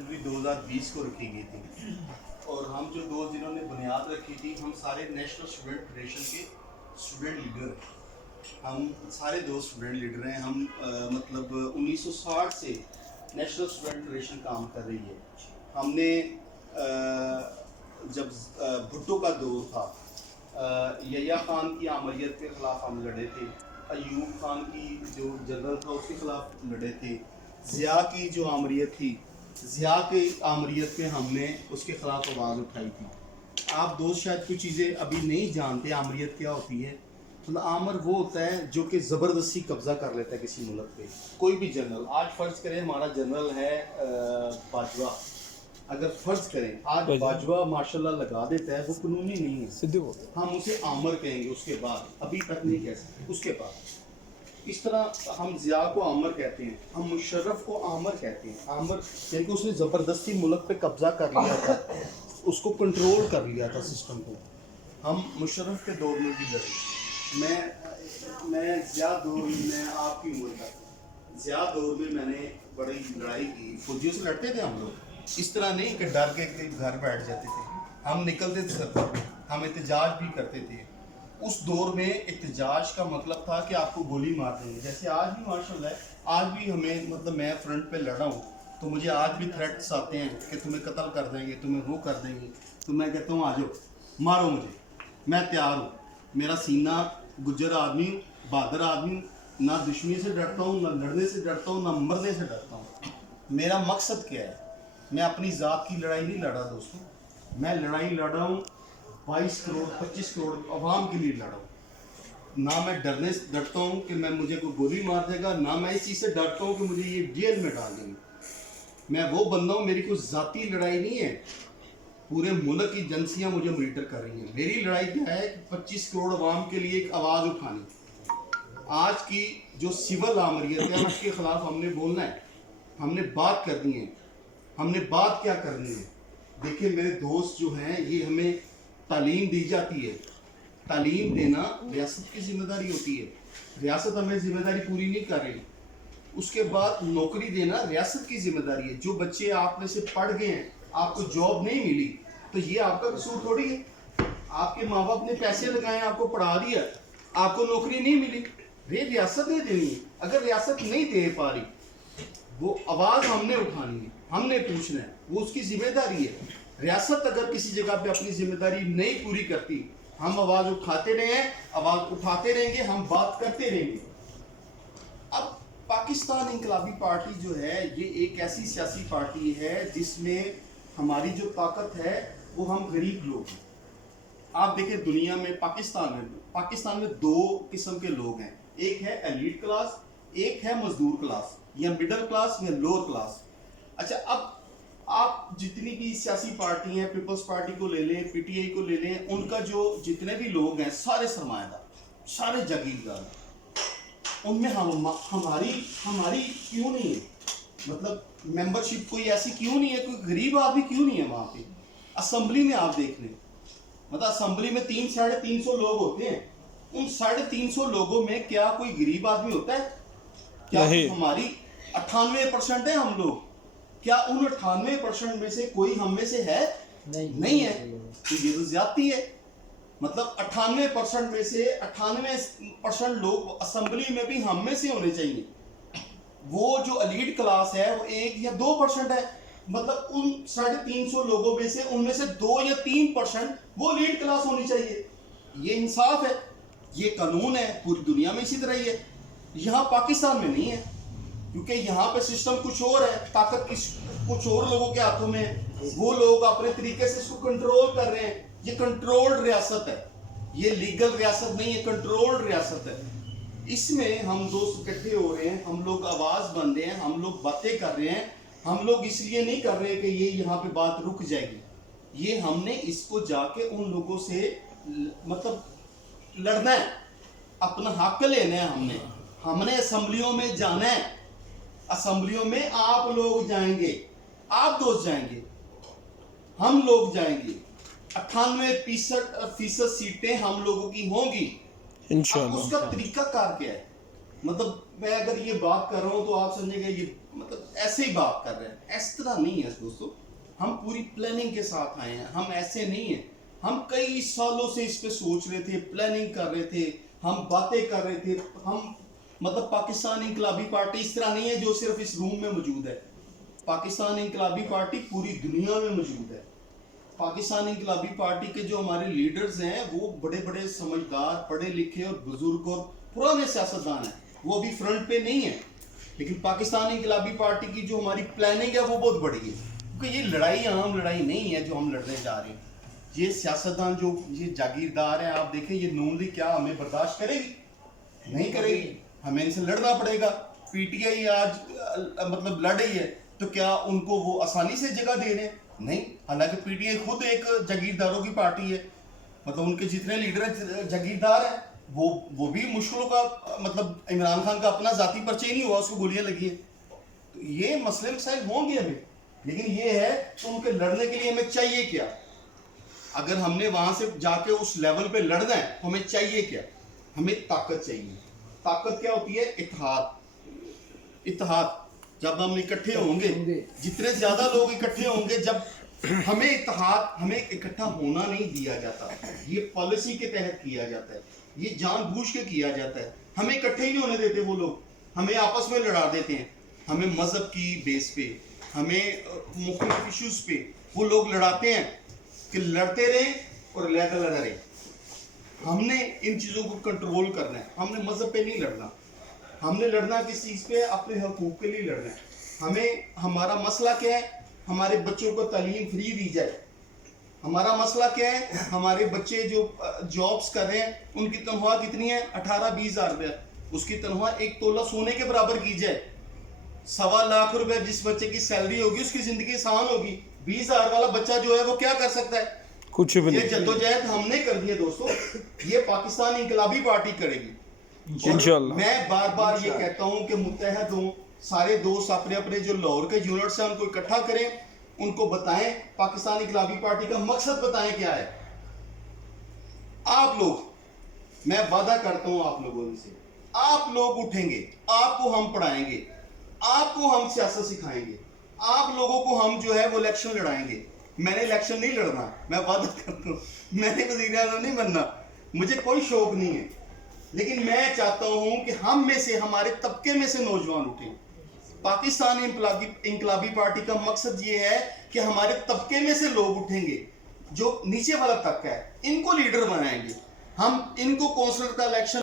जनवरी 2020 को रखी गई थी और हम जो दोस्त जिन्होंने बुनियाद रखी थी हम सारे नेशनल स्टूडेंट फेडरेशन के स्टूडेंट लीडर हैं। हम सारे दोस्त स्टूडेंट लीडर हैं। हम मतलब 1960 से नेशनल स्टूडेंट फेडरेशन काम कर रही है। हमने जब भुट्टो का दौर था, यह्या खान की आमरीत के ख़िलाफ़ हम लड़े थे, अयूब खान की जो जनरल था उसके ख़िलाफ़ लड़े थे, ज़िया की जो आमरीत थी, ज़िया के आमरीत पे हमने उसके ख़िलाफ़ आवाज़ उठाई थी। आप दोस्त शायद कुछ चीज़ें अभी नहीं जानते आमरीत क्या होती है। मतलब आमर वो होता है जो कि ज़बरदस्ती कब्ज़ा कर लेता है किसी मुल्क पे। कोई भी जनरल, आज फ़र्ज़ करें हमारा जनरल है बाजवा, अगर फ़र्ज़ करें आज बाजवा माशाल्लाह लगा देता है, वो कानूनी नहीं है, हम उसे आमर कहेंगे। उसके बाद अभी तक नहीं कह सकते। उसके बाद इस तरह हम ज़िया को आमर कहते हैं, हम मुशर्रफ को आमर कहते हैं। आमर यानी कि उसने ज़बरदस्ती मुल्क पे कब्ज़ा कर लिया था, उसको कंट्रोल कर लिया था सिस्टम को। हम मुशर्रफ के दौर में भी लड़े। मैं ज़िया दौर में आपकी उम्र का, ज़िया दौर में मैंने बड़ी लड़ाई की, फौजियों से लड़ते थे हम लोग। इस तरह नहीं कि डर के घर बैठ जाते थे, हम निकलते थे सफर, हम एहतजाज भी करते थे। उस दौर में एहतजाज का मतलब था कि आपको गोली मार देंगे। जैसे आज भी माशाल्लाह आज भी हमें, मतलब मैं फ्रंट पे लड़ा हूँ तो मुझे आज भी थ्रेट्स आते हैं कि तुम्हें कत्ल कर देंगे, तुम्हें वो कर देंगे। तो मैं कहता हूँ आ जाओ, मारो मुझे, मैं तैयार हूँ। मेरा सीना गुज्जर आदमी, बहादुर आदमी, ना दुश्मनी से डरता हूँ, ना लड़ने से डरता हूँ, ना मरने से डरता हूँ। मेरा मकसद क्या है? मैं अपनी ज़ात की लड़ाई नहीं लड़ा दोस्तों, मैं लड़ाई लड़ा हूँ 22 करोड़ 25 करोड़ अवाम के लिए लड़ा हूँ। ना मैं डरने से डरता हूँ कि मैं मुझे कोई गोली मार देगा, ना मैं इस चीज़ से डरता हूँ कि मुझे ये जेल में डाल देंगे। मैं वो बंदा हूँ, मेरी कोई ज़ाती लड़ाई नहीं है, पूरे मुल्क की एजेंसियाँ मुझे मॉनिटर कर रही हैं। मेरी लड़ाई क्या है कि 25 करोड़ अवाम के लिए एक आवाज़ उठानी। आज की जो सिविल आमरीत है उसके ख़िलाफ़ हमने बोलना है, हमने बात करनी है। हमने बात क्या करनी है? देखिए मेरे दोस्त जो हैं, ये हमें तालीम दी जाती है, तालीम देना रियासत की जिम्मेदारी होती है। रियासत हमें जिम्मेदारी पूरी नहीं कर रही। उसके बाद नौकरी देना रियासत की जिम्मेदारी है। जो बच्चे आप में से पढ़ गए हैं, आपको जॉब नहीं मिली, तो ये आपका कसूर थोड़ी है। आपके माँ बाप ने पैसे लगाए, आपको पढ़ा दिया, आपको नौकरी नहीं मिली, ये रियासत ने देनी है। अगर रियासत नहीं दे पा रही, वो आवाज़ हमने उठानी है, हमने पूछना है, वो उसकी जिम्मेदारी है। रियासत अगर किसी जगह पे अपनी जिम्मेदारी नहीं पूरी करती, हम आवाज़ उठाते रहे, आवाज़ उठाते रहेंगे, हम बात करते रहेंगे। अब पाकिस्तान इंकलाबी पार्टी जो है, ये एक ऐसी सियासी पार्टी है जिसमें हमारी जो ताकत है वो हम गरीब लोग हैं। आप देखें दुनिया में, पाकिस्तान में दो किस्म के लोग हैं, एक है एलीट क्लास, एक है मजदूर क्लास, या मिडिल क्लास या लोअर क्लास। अच्छा, अब आप जितनी भी सियासी पार्टी हैं, पीपल्स पार्टी को ले लें, पीटीआई को ले लें, उनका जो जितने भी लोग हैं सारे सरमाएदार, सारे जागीरदार। उनमें हमारी क्यों नहीं है? मतलब मेंबरशिप कोई ऐसी क्यों नहीं है? कोई गरीब आदमी क्यों नहीं है वहाँ पे? असेंबली में आप देख लें, मतलब असेंबली में 300-350 लोग होते हैं, उन 350 लोगों में क्या कोई गरीब आदमी होता है? क्या हमारी 98% है हम लोग, क्या उन 98% में से कोई हम में से है? नहीं है। तो ये तो ज्यादती है। मतलब 98% में से 98% लोग असेंबली में भी हम में से होने चाहिए। वो जो एलीट क्लास है वो 1 या 2% है। मतलब उन 350 लोगों में से उनमें से 2 या 3% वो एलीट क्लास होनी चाहिए। ये इंसाफ है, ये कानून है, पूरी दुनिया में इसी तरह ही है। यहाँ पाकिस्तान में नहीं है, क्योंकि यहाँ पे सिस्टम कुछ और है, ताकत कुछ और लोगों के हाथों में है। वो लोग अपने तरीके से इसको कंट्रोल कर रहे हैं। ये कंट्रोल्ड रियासत है, ये लीगल रियासत नहीं है, कंट्रोल्ड रियासत है। इसमें हम दोस्त इकट्ठे हो रहे हैं, हम लोग आवाज़ बन रहे हैं, हम लोग बातें कर रहे हैं। हम लोग इसलिए नहीं कर रहे कि ये यहाँ पे बात रुक जाएगी। ये हमने इसको जाके उन लोगों से मतलब लड़ना है, अपना हक लेना है। हमने असेंबलियों में जाना है। असेंबलियों में आप लोग जाएंगे, आप दोस्त जाएंगे, हम लोग जाएंगे। 98% सीटें हम लोगों की होंगी इंशाअल्लाह। उसका तरीका कार क्या है? مطلب میں اگر یہ بات کر رہا ہوں تو آپ سمجھیں گے یہ مطلب ایسے ہی بات کر رہے ہیں، اس طرح نہیں ہے دوستو. ہم پوری پلاننگ کے ساتھ آئے ہیں، ہم ایسے نہیں ہیں. ہم کئی سالوں سے اس پہ سوچ رہے تھے، پلاننگ کر رہے تھے، ہم باتیں کر رہے تھے. ہم مطلب پاکستان انقلابی پارٹی اس طرح نہیں ہے جو صرف اس روم میں موجود ہے. پاکستان انقلابی پارٹی پوری دنیا میں موجود ہے. پاکستان انقلابی پارٹی کے جو ہمارے لیڈرز ہیں وہ بڑے بڑے سمجھدار، پڑھے لکھے اور بزرگ اور پرانے سیاستدان ہیں. وہ ابھی فرنٹ پہ نہیں ہیں، لیکن پاکستان انقلابی پارٹی کی جو ہماری پلاننگ ہے وہ بہت بڑی ہے. کیونکہ یہ لڑائی عام لڑائی نہیں ہے جو ہم لڑنے جا رہے ہیں. یہ سیاستدان جو یہ جاگیردار ہیں، آپ دیکھیں یہ نون لیگ کیا ہمیں برداشت کرے گی؟ نہیں کرے گی. ہمیں ان سے لڑنا پڑے گا. پی ٹی آئی آج مطلب لڑ رہی ہے تو کیا ان کو وہ آسانی سے جگہ دے رہے ہیں؟ نہیں. حالانکہ پی ٹی آئی خود ایک جاگیرداروں کی پارٹی ہے، مطلب ان کے جتنے لیڈر جاگیردار ہیں وہ بھی مشکلوں کا مطلب عمران خان کا اپنا ذاتی پرچہ ہی نہیں ہوا، اس کو گولیاں لگی ہیں. تو یہ مسئلے مسائل ہوں گے ہمیں، لیکن یہ ہے تو ان کے لڑنے کے لیے ہمیں چاہیے کیا؟ اگر ہم نے وہاں سے جا کے اس لیول پہ لڑنا ہے تو ہمیں چاہیے کیا؟ ہمیں طاقت چاہیے. طاقت کیا ہوتی ہے؟ اتحاد. اتحاد. جب ہم اکٹھے ہوں گے، جتنے زیادہ لوگ اکٹھے ہوں گے، جب ہمیں اتحاد، ہمیں اکٹھا ہونا نہیں دیا جاتا. یہ پالیسی کے تحت کیا جاتا ہے، یہ جان بوجھ کے کیا جاتا ہے. ہمیں اکٹھے ہی نہیں ہونے دیتے وہ لوگ، ہمیں آپس میں لڑا دیتے ہیں. ہمیں مذہب کی بیس پہ، ہمیں مختلف ایشوز پہ وہ لوگ لڑاتے ہیں کہ لڑتے رہیں اور علیحدہ لڑا رہیں. ہم نے ان چیزوں کو کنٹرول کرنا ہے. ہم نے مذہب پہ نہیں لڑنا، ہم نے لڑنا کس چیز پہ؟ اپنے حقوق کے لیے لڑنا ہے. ہمیں ہمارا مسئلہ کیا ہے؟ ہمارے بچوں کو تعلیم فری دی جائے. ہمارا مسئلہ کیا ہے؟ ہمارے بچے جو جابس کر رہے ہیں ان کی تنخواہ کتنی ہے؟ 18-20 ہزار روپیہ. اس کی تنخواہ 1 تولہ سونے کے برابر کی جائے. 1.25 لاکھ روپے جس بچے کی سیلری ہوگی اس کی زندگی آسان ہوگی. 20 ہزار والا بچہ جو ہے وہ کیا کر سکتا ہے؟ کچھ بھی نہیں. یہ جدوجہد ہم نے کر دی ہے دوستو، یہ پاکستان انقلابی پارٹی کرے گی. انشاءاللہ. میں بار بار یہ کہتا ہوں کہ متحد ہوں، سارے دوست اپنے اپنے جو لاہور کے یونٹس ہیں ان کو اکٹھا کریں، ان کو بتائیں پاکستان انقلابی پارٹی کا مقصد بتائیں کیا ہے. آپ لوگ، میں وعدہ کرتا ہوں آپ لوگوں سے، آپ لوگ اٹھیں گے، آپ کو ہم پڑھائیں گے، آپ کو ہم سیاست سکھائیں گے، آپ لوگوں کو ہم جو ہے وہ الیکشن لڑائیں گے. میں نے الیکشن نہیں لڑنا، میں وعدہ کرتا ہوں. میں نے وزیر اعظم نہیں بننا، مجھے کوئی شوق نہیں ہے. لیکن میں چاہتا ہوں کہ ہم میں سے، ہمارے طبقے میں سے نوجوان اٹھیں. پاکستان انقلابی پارٹی کا مقصد یہ ہے کہ ہمارے طبقے میں سے لوگ اٹھیں گے، جو نیچے والا طبقہ ہے ان کو لیڈر بنائیں گے. ہم ان کو کونسلر کا الیکشن